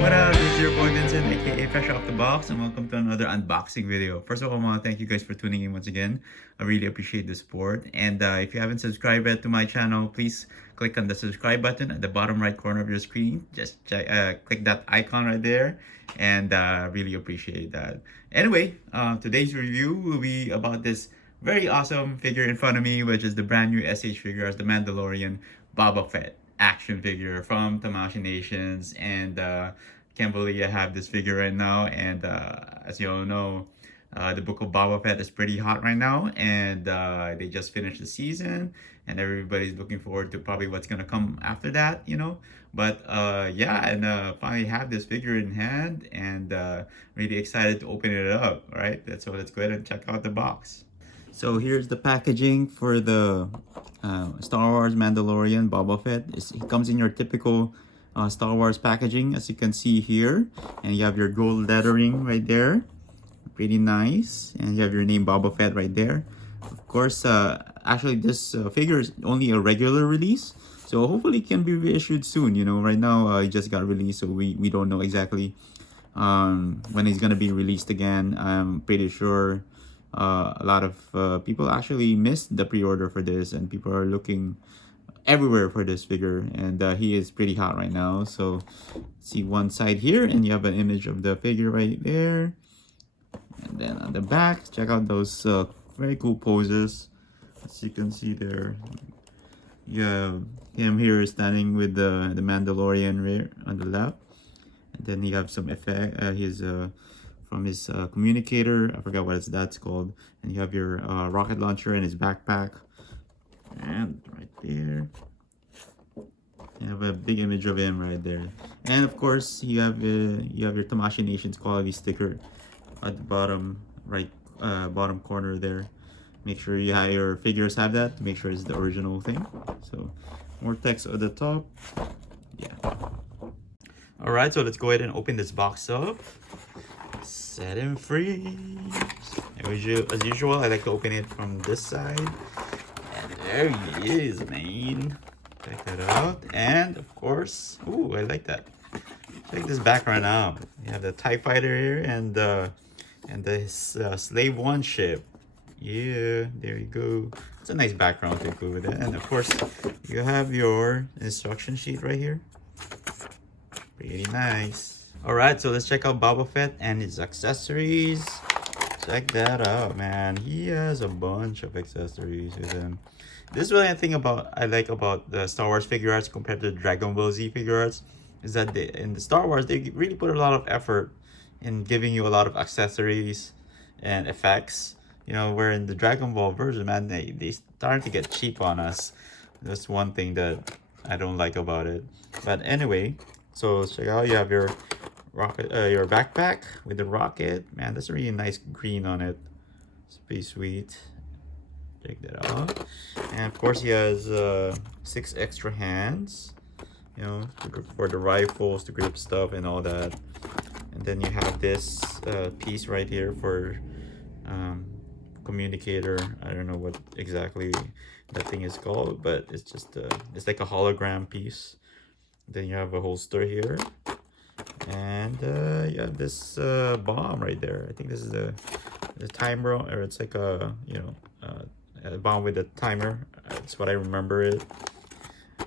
What up? This is your boy Vincent, aka Fresh Off the Box, and welcome to another unboxing video. First of all, I want to thank you guys for tuning in once again. I really appreciate the support. And if you haven't subscribed yet to my channel, please click on the subscribe button at the bottom right corner of your screen. Just click that icon right there, and really appreciate that. Anyway, today's review will be about this very awesome figure in front of me, which is the brand new SH Figuarts, the Mandalorian Boba Fett action figure from Tamashii Nations. And can't believe I have this figure right now. And as you all know, the book of Boba Fett is pretty hot right now, and they just finished the season, and everybody's looking forward to probably what's gonna come after that, you know. But yeah, and finally have this figure in hand, and really excited to open it up. All right, so let's go ahead and check out the box. So here's the packaging for the Star Wars Mandalorian Boba Fett. It comes in your typical Star Wars packaging, as you can see here, and you have your gold lettering right there, pretty nice, and you have your name Boba Fett right there. Of course, actually this figure is only a regular release, so hopefully it can be reissued soon. You know, right now it just got released, so we don't know exactly when it's gonna be released again. I'm pretty sure a lot of people actually missed the pre-order for this, and people are looking everywhere for this figure, and he is pretty hot right now. So see one side here, and you have an image of the figure right there, and then on the back, check out those very cool poses. As you can see there, you have him here standing with the Mandalorian rear on the left, and then you have some effect his from his communicator, I forgot what that's called, and you have your rocket launcher in his backpack, and right there you have a big image of him right there. And of course you have your Tamashii Nations quality sticker at the bottom right bottom corner there. Make sure you have your figures have that to make sure it's the original thing. So more text at the top. Yeah. All right, so let's go ahead and open this box up. Set him free. As usual, I like to open it from this side. And there he is, man. Check that out. And of course, ooh, I like that. Check this background out. You have the TIE fighter here, and this Slave One ship. Yeah, there you go. It's a nice background to go with it. And of course, you have your instruction sheet right here. Pretty nice. Alright, so let's check out Boba Fett and his accessories. Check that out, man. He has a bunch of accessories with him. This is what I like about the Star Wars Figuarts compared to Dragon Ball Z Figuarts, is that in the Star Wars, they really put a lot of effort in giving you a lot of accessories and effects. You know, where in the Dragon Ball version, man, they started to get cheap on us. That's one thing that I don't like about it. But anyway, so check out, you have your rocket, your backpack with the rocket. Man, that's a really nice green on it. It's pretty sweet. Check that out. And of course, he has 6 extra hands, you know, for the rifles, to grip stuff and all that. And then you have this piece right here for communicator. I don't know what exactly that thing is called, but it's just it's like a hologram piece. Then you have a holster here, and you have this bomb right there. I think this is the timer, or it's like a, you know, a bomb with a timer. That's what I remember it.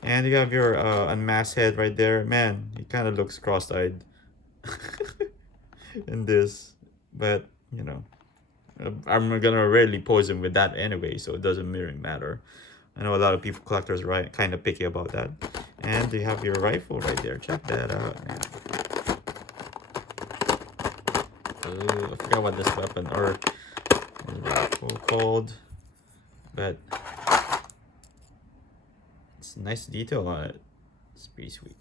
And you have your unmasked head right there. Man, he kind of looks cross-eyed in this, but you know, I'm gonna rarely pose him with that anyway, so it doesn't really matter. I know a lot of people, collectors, right, kind of picky about that. And you have your rifle right there. Check that out, man. I forgot what this weapon or rifle called, but it's a nice detail on it. It's pretty sweet.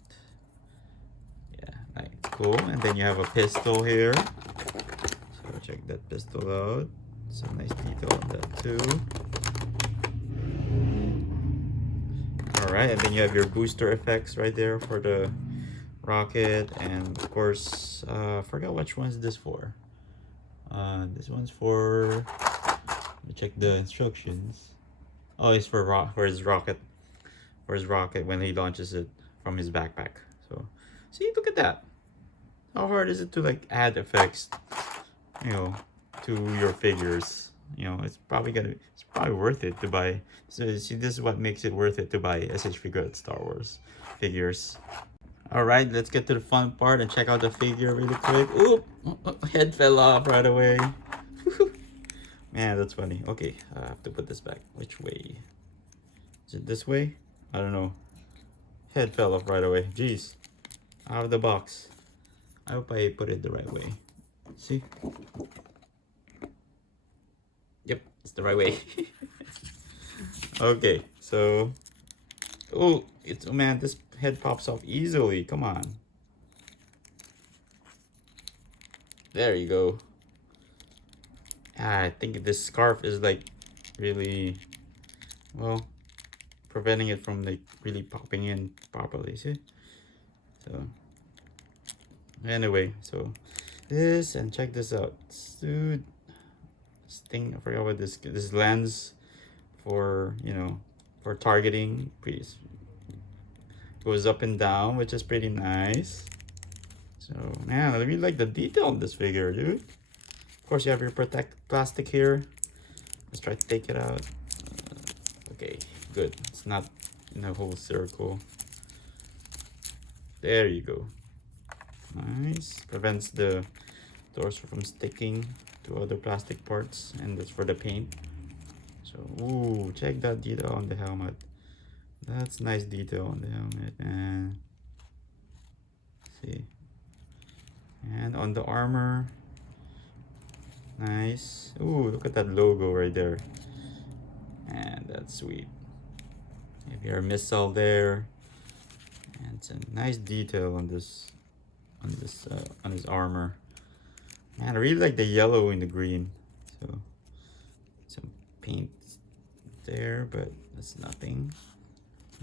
Yeah, nice, cool. And then you have a pistol here. So check that pistol out. It's a nice detail on that too. Alright, and then you have your booster effects right there for the rocket. And of course, I forgot which one is this for. This one's for, let me check the instructions. Oh, it's for his rocket when he launches it from his backpack. So see, look at that. how hard is it to like add effects, you know, to your figures? You know, it's probably worth it to buy. So see, this is what makes it worth it to buy SH Figuarts Star Wars figures. All right, let's get to the fun part and check out the figure really quick. Oop, head fell off right away. Man, that's funny. Okay, I have to put this back. Which way? Is it this way? I don't know. Head fell off right away. Jeez. Out of the box. I hope I put it the right way. See? Yep, it's the right way. Okay, so... Oh, oh man, this head pops off easily. Come on. There you go. I think this scarf is like really, well, preventing it from like really popping in properly. See? So anyway, so this, and check this out, dude. This thing, I forgot what this lens for, you know, for targeting, goes up and down, which is pretty nice. So man, I really like the detail on this figure, dude. Of course, you have your protect plastic here. Let's try to take it out. Okay, good. It's not in a whole circle. There you go. Nice. Prevents the torso from sticking to other plastic parts, and that's for the paint. So, ooh, check that detail on the helmet. That's nice detail on the helmet, and see, and on the armor, nice. Ooh, look at that logo right there, and that's sweet. You have your missile there, and it's a nice detail on this, on his armor. Man, I really like the yellow and the green. So some paint there, but that's nothing.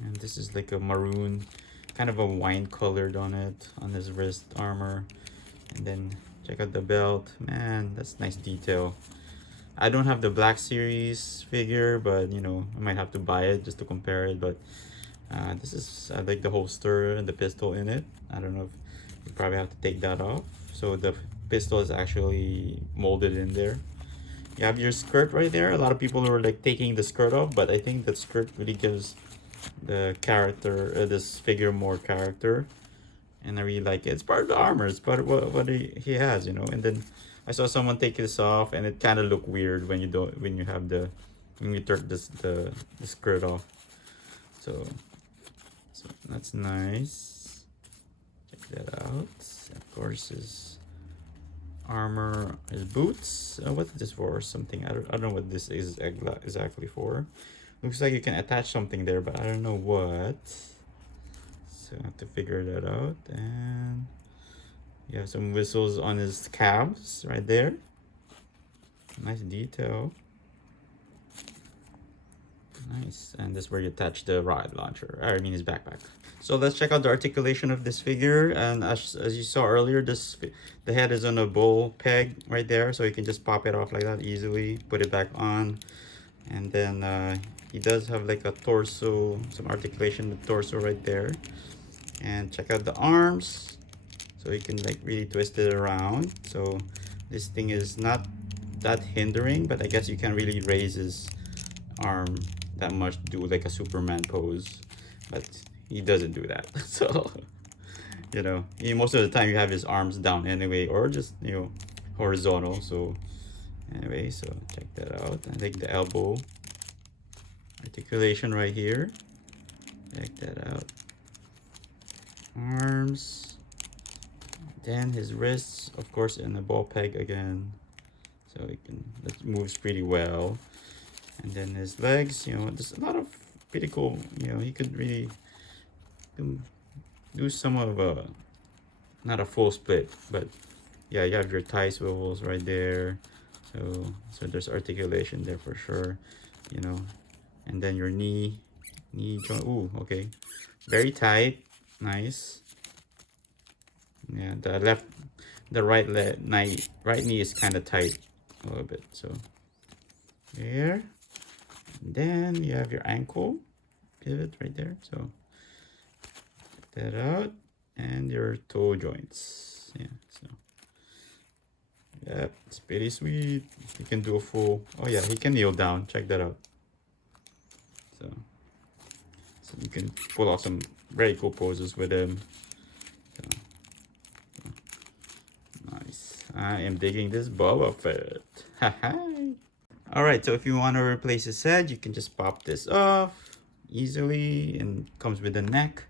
And this is like a maroon, kind of a wine colored on it, on his wrist armor. And then check out the belt. Man, that's nice detail. I don't have the Black Series figure, but you know, I might have to buy it just to compare it. But this is, I like the holster and the pistol in it. I don't know if you probably have to take that off. So the pistol is actually molded in there. You have your skirt right there. A lot of people are like taking the skirt off, but I think the skirt really gives the character, this figure, more character, and I really like it. It's part of the armor. It's part of what he has, you know. And then I saw someone take this off, and it kind of looked weird when you don't, when you have the, when you turn the skirt off. So that's nice. Check that out. Of course, his armor, his boots. What's this for? Something I don't know what this is exactly for. Looks like you can attach something there, but I don't know what. So I have to figure that out. And you have some whistles on his calves right there. Nice detail. Nice. And this is where you attach the rocket launcher. I mean his backpack. So let's check out the articulation of this figure. And as you saw earlier, the head is on a bull peg right there, so you can just pop it off like that easily. Put it back on, and then he does have like a torso, some articulation in the torso right there. And check out the arms. So you can like really twist it around. So this thing is not that hindering, but I guess you can really raise his arm that much, do like a Superman pose. But he doesn't do that. So, you know, most of the time you have his arms down anyway, or just, you know, horizontal. So anyway, so check that out. I think the elbow articulation right here, check that out. Arms, then his wrists, of course, in the ball peg again, so that moves pretty well. And then his legs, you know, there's a lot of pretty cool, you know, he could really do some of a, not a full split, but yeah, you have your thigh swivels right there, so there's articulation there for sure, you know. And then your knee joint. Ooh, okay, very tight. Nice. Yeah, the right knee is kind of tight a little bit. So there. And then you have your ankle pivot right there. So check that out. And your toe joints. Yeah, so yeah, it's pretty sweet. He can do a full, oh yeah, he can kneel down. Check that out. So, so you can pull off some very cool poses with him. So, nice. I am digging this Boba Fett. Alright, so if you want to replace his head, you can just pop this off easily, and comes with a neck.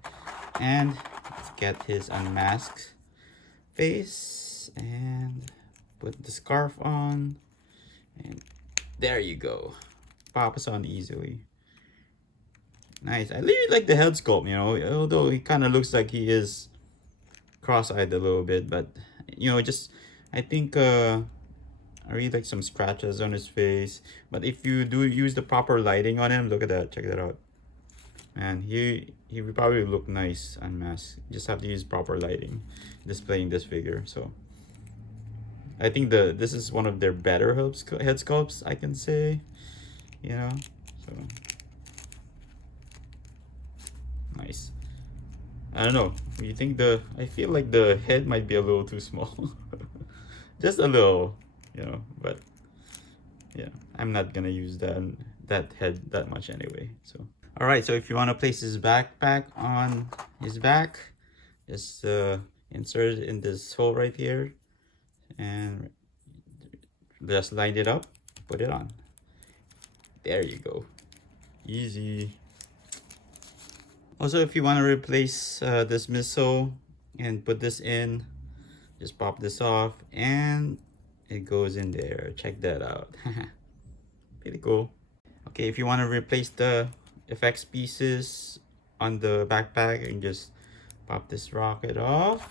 And let's get his unmasked face and put the scarf on, and there you go. Pop us on easily. Nice. I really like the head sculpt, you know, although he kind of looks like he is cross-eyed a little bit, but you know, just I think I really like some scratches on his face. But if you do use the proper lighting on him, look at that, check that out. And he would probably look nice unmasked. You just have to use proper lighting displaying this figure. So I think this is one of their better head sculpts, I can say, you know. So nice. I don't know, you think I feel like the head might be a little too small. Just a little, you know, but yeah, I'm not gonna use that head that much anyway. So all right, so if you want to place his backpack on his back, just insert it in this hole right here and just line it up, put it on. There you go, easy. Also, if you want to replace this midsole and put this in, just pop this off and it goes in there. Check that out. Pretty cool. Okay, if you want to replace the effects pieces on the backpack, and just pop this rocket off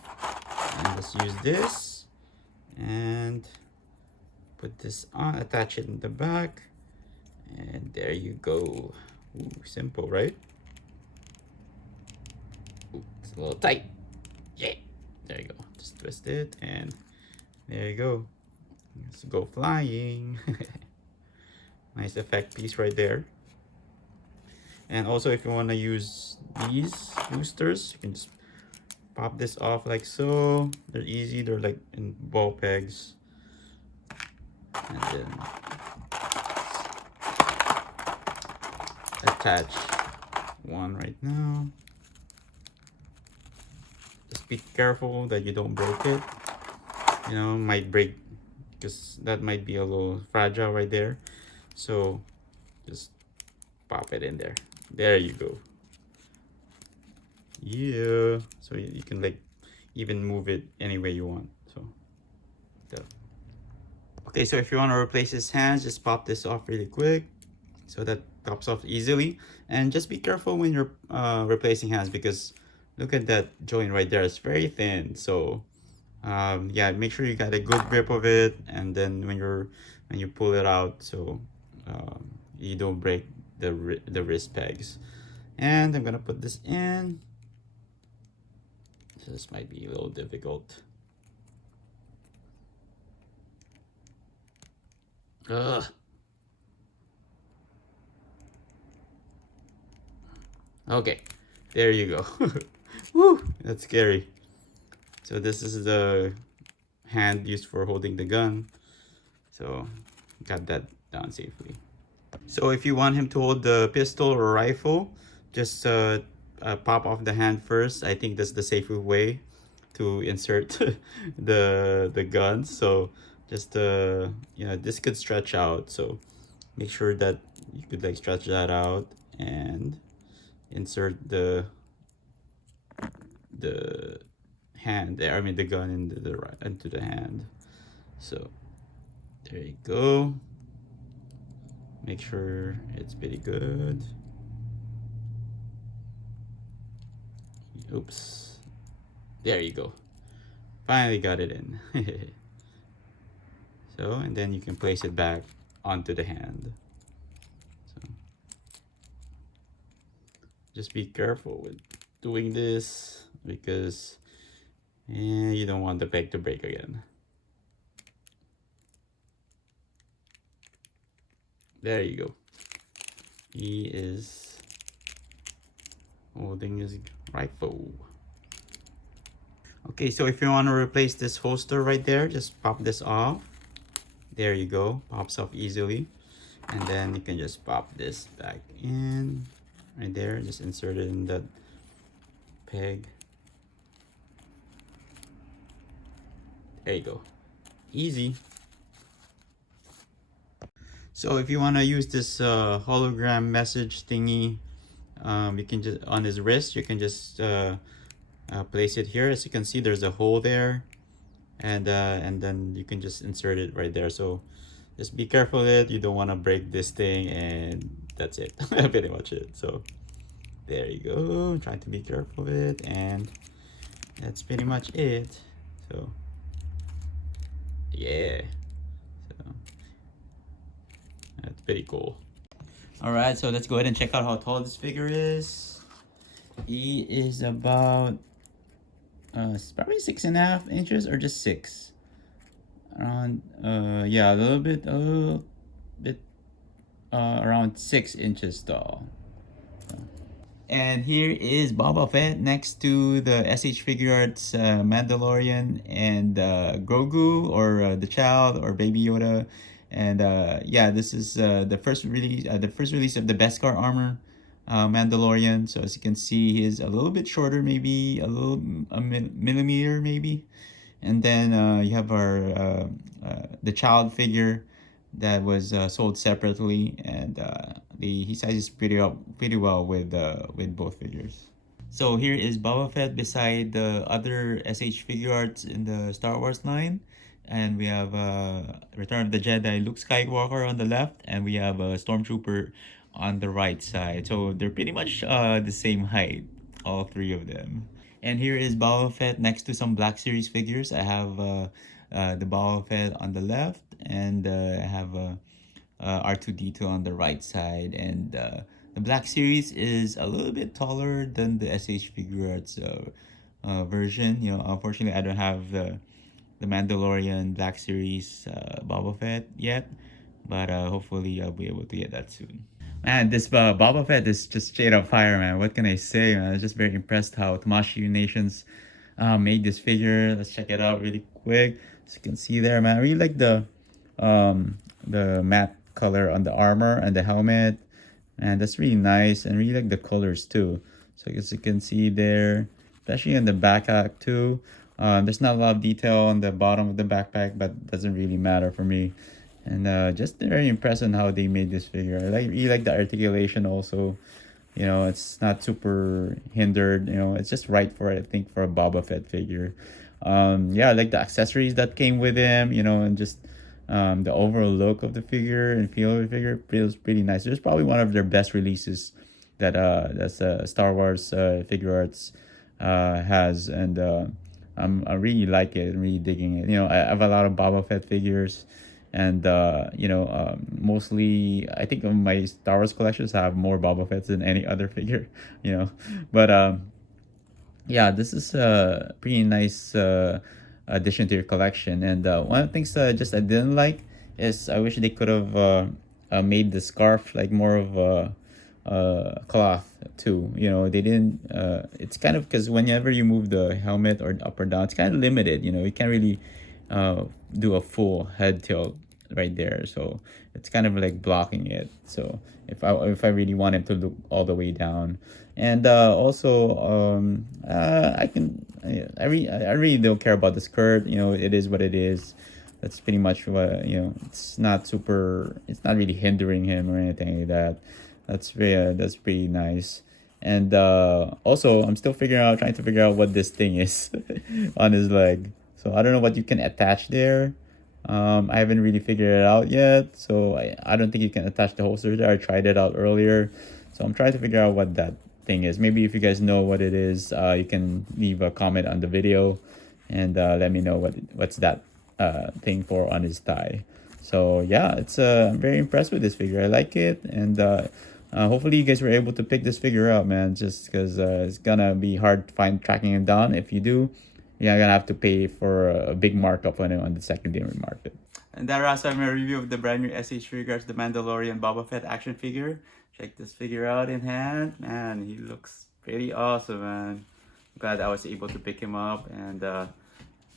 and just use this and put this on, attach it in the back, and there you go. Ooh, simple, right? Ooh, it's a little tight. Yeah, there you go. Just twist it and there you go. Let's go flying. Nice effect piece right there. And also, if you want to use these boosters, you can just pop this off like so. They're easy, they're like in ball pegs. And then attach one right now. Just be careful that you don't break it. You know, might break because that might be a little fragile right there. So just pop it in there. There you go. Yeah, so you can like even move it any way you want. So okay, so if you want to replace his hands, just pop this off really quick so that pops off easily. And just be careful when you're replacing hands, because look at that joint right there, it's very thin. So yeah, make sure you got a good grip of it, and then when you pull it out, so you don't break the wrist pegs. And I'm gonna put this in. So this might be a little difficult. Ugh. Okay, there you go. Woo, that's scary. So this is the hand used for holding the gun. So got that down safely. So if you want him to hold the pistol or rifle, just pop off the hand first. I think that's the safer way to insert the gun. So just you know, this could stretch out, so make sure that you could like stretch that out and insert the hand there, I mean the gun into the hand. So there you go. Make sure it's pretty good. Oops, there you go, finally got it in. So, and then you can place it back onto the hand. So just be careful with doing this, because you don't want the peg to break again. There you go. He is holding his rifle. Okay, so if you want to replace this holster right there, just pop this off. There you go, pops off easily. And then you can just pop this back in right there, just insert it in that peg. There you go, easy. So if you want to use this hologram message thingy, you can just on his wrist, you can just place it here. As you can see, there's a hole there, and then you can just insert it right there. So just be careful with it. You don't want to break this thing, and that's it. Pretty much it. So there you go. Try to be careful with it, and that's pretty much it. So yeah, so that's pretty cool. All right, so let's go ahead and check out how tall this figure is. He is about it's probably 6.5 inches or just 6. Around yeah, a little bit around 6 inches tall. And here is Boba Fett next to the SH Figuarts Mandalorian and Grogu, or the child, or Baby Yoda. And yeah, this is the first release of the Beskar armor Mandalorian. So as you can see, he is a little bit shorter, maybe a millimeter maybe. And then you have our the child figure that was sold separately, and he sizes pretty well with both figures. So here is Boba Fett beside the other SH Figuarts in the Star Wars line, and we have Return of the Jedi Luke Skywalker on the left, and we have a Stormtrooper on the right side. So they're pretty much the same height, all three of them. And here is Boba Fett next to some Black Series figures. I have the Boba Fett on the left, and I have R2D2 on the right side. And the Black Series is a little bit taller than the SH Figuarts version. You know, unfortunately, I don't have the Mandalorian Black Series Boba Fett yet, but hopefully I'll be able to get that soon. Man, this Boba Fett is just straight up fire, man. What can I say, man? I'm just very impressed how Tamashii Nations made this figure. Let's check it out really quick. As you can see there, man, I really like the matte color on the armor and the helmet, and that's really nice. And really like the colors too. So as you can see there, especially on the backpack too. There's not a lot of detail on the bottom of the backpack, but doesn't really matter for me. And just very impressed on how they made this figure. I really like the articulation also. You know, it's not super hindered. You know, it's just right for, I think, for a Boba Fett figure. Yeah, I like the accessories that came with him. You know, and just the overall look of the figure and feel of the figure feels pretty nice. It's probably one of their best releases that that's Star Wars Figuarts has, and I really like it. I'm really digging it. You know, I have a lot of Boba Fett figures. And you know, mostly I think of my Star Wars collections have more Boba Fett's than any other figure, you know. But yeah, this is a pretty nice addition to your collection. And one of the things just I didn't like is I wish they could have made the scarf like more of a cloth too. You know, they didn't. It's kind of, because whenever you move the helmet or up or down, it's kind of limited. You know, you can't really do a full head tilt right there, so it's kind of like blocking it. So if I really want him to look all the way down. And also I really don't care about the skirt. You know, it is what it is. That's pretty much what, you know, it's not really hindering him or anything like that. That's pretty nice. And also I'm still trying to figure out what this thing is on his leg. So I don't know what you can attach there. I haven't really figured it out yet. So I don't think you can attach the holster there. I tried it out earlier. So I'm trying to figure out what that thing is. Maybe if you guys know what it is, you can leave a comment on the video and let me know what's that thing for on his thigh. So yeah, I'm very impressed with this figure. I like it, and hopefully you guys were able to pick this figure up, man. Just because it's gonna be hard to find tracking him down. If you do, you're gonna have to pay for a big markup on it on the secondary market. And that wraps up my review of the brand new SH Figuarts, the Mandalorian Boba Fett action figure. Check this figure out in hand. Man, he looks pretty awesome, man. glad I was able to pick him up, and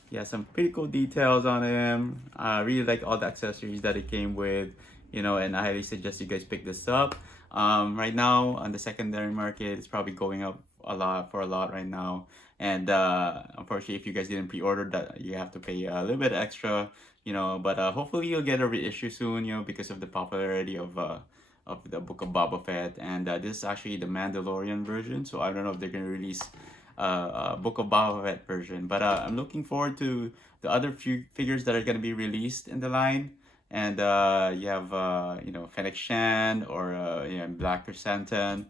yeah, some pretty cool details on him. I really like all the accessories that it came with, and I highly suggest you guys pick this up. Right now on the secondary market, it's probably going up a lot right now. And unfortunately, if you guys didn't pre-order that, you have to pay a little bit extra, But hopefully you'll get a reissue soon, because of the popularity of the Book of Boba Fett. And this is actually the Mandalorian version, so I don't know if they're gonna release Book of Boba Fett version. But I'm looking forward to the other few figures that are gonna be released in the line. And you have Fennec Shan or Black Chrysanthemum,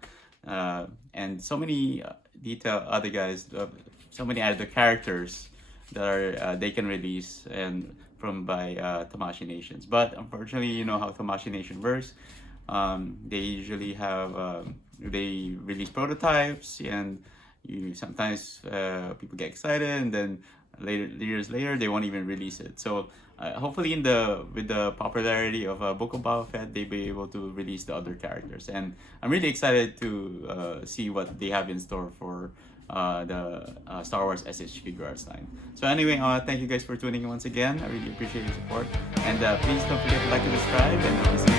and so many detail other guys, so many other characters that are they can release and from by Tamashii Nations. But unfortunately, you know how Tamashii Nation works. They usually have they release prototypes, and you sometimes people get excited, and then years later they won't even release it. So hopefully with the popularity of Book of Boba Fett, they'll be able to release the other characters, and I'm really excited to see what they have in store for the Star Wars SH Figuarts line. So anyway, thank you guys for tuning in once again. I really appreciate your support, and please don't forget to like and subscribe, and I'll see you